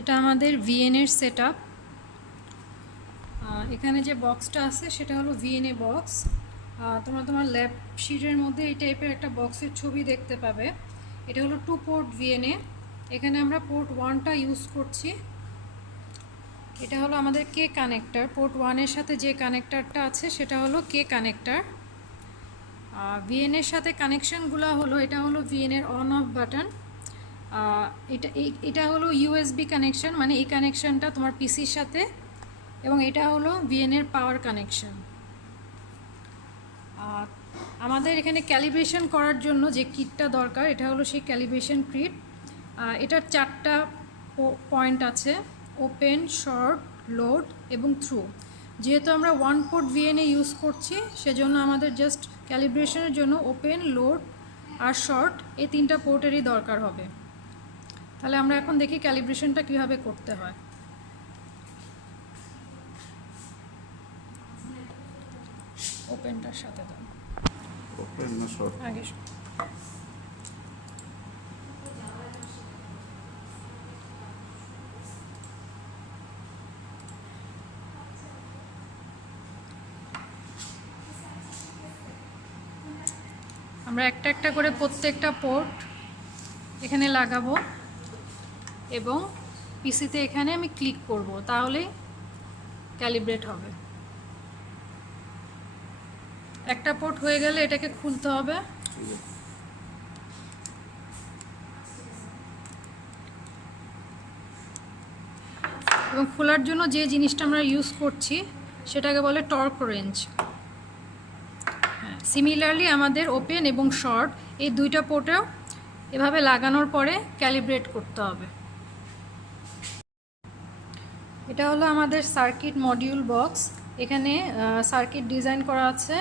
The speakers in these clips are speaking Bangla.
এটা আমাদের VNA সেটআপ। এখানে যে বক্সটা আছে সেটা হলো VNA বক্স। তোমরা তোমার ল্যাব শিটের মধ্যে এই টাইপের একটা বক্সের ছবি দেখতে পাবে। এটা হলো 2 পোর্ট VNA। এখানে আমরা পোর্ট 1টা ইউজ করছি। এটা হলো আমাদের কে কানেক্টর। পোর্ট 1-এর সাথে যে কানেক্টরটা আছে সেটা হলো কে কানেক্টর। VNA-এর সাথে কানেকশনগুলো হলো, এটা হলো VNA-এর অন অফ বাটন। এটা হলো USB কানেকশন, মানে এই কানেকশনটা তোমার পিসির সাথে, এবং এটা হলো VNA-এর পাওয়ার কানেকশন। আমাদের এখানে ক্যালিব্রেশন করার জন্য যে কিটটা দরকার এটা হলো সেই ক্যালিব্রেশন কিট। এটার 4টা পয়েন্ট আছে: ওপেন, শর্ট, লোড এবং থ্রু। যেহেতু আমরা 1 পোর্ট VNA ইউজ করছি সেজন্য আমাদের জাস্ট ক্যালিব্রেশনের জন্য ওপেন, লোড আর শর্ট এই 3টা পোর্টেরই দরকার হবে। তাহলে আমরা এখন দেখি ক্যালিব্রেশনটা কীভাবে করতে হয়। ওপেনটার সাথে দাও, ওপেন না শর্ট? আগে আমরা একটা একটা করে প্রত্যেকটা পোর্ট এখানে লাগাবো এবং পিসিতে এখানে আমি ক্লিক করব, তাহলেই ক্যালিব্রেট হবে। একটা পোর্ট হয়ে গেলে এটাকে খুলতে হবে। এবং খোলার জন্য যে জিনিসটা আমরা ইউজ করছি সেটাকে বলে টর্ক রেঞ্জ। সিমিলারলি আমাদের ওপেন এবং শর্ট এই 2টা পোর্টেও এভাবে লাগানোর পরে ক্যালিব্রেট করতে হবে। এটা হলো আমাদের সার্কিট মডিউল বক্স। এখানে সার্কিট ডিজাইন করা আছে,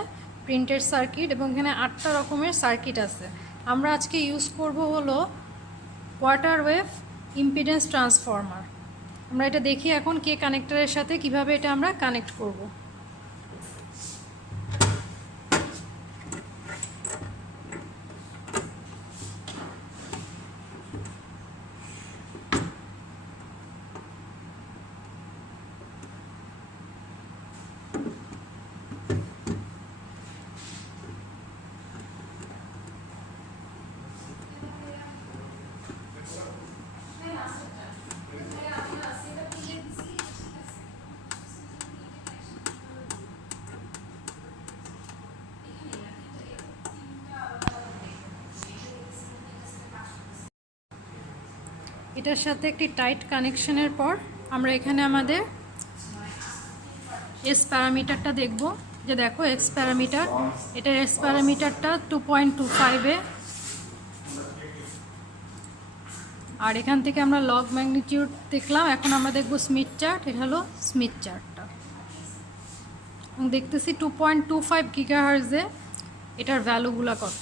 প্রিন্টেড সার্কিট, এবং এখানে 8টা রকমের সার্কিট আছে। আমরা আজকে ইউজ করব হলো কোয়ার্টার ওয়েভ ইম্পিডেন্স ট্রান্সফর্মার। আমরা এটা দেখি এখন কে কানেক্টরের সাথে কিভাবে এটা আমরা কানেক্ট করব। এটার সাথে একটি টাইট কানেকশনের পর আমরা এখানে আমাদের এস প্যারামিটারটা দেখব। যে দেখো এক্স প্যারামিটার, এটার এস প্যারামিটারটা 2.25-এ। আর এখান থেকে আমরা লগ ম্যাগনিটিউড দেখলাম। এখন আমরা দেখব স্মিথ চার্ট। এটা হলো স্মিথ চার্টটা, এবং দেখতেছি 2.25 গিগাহার্টজে এটার ভ্যালুগুলো কত।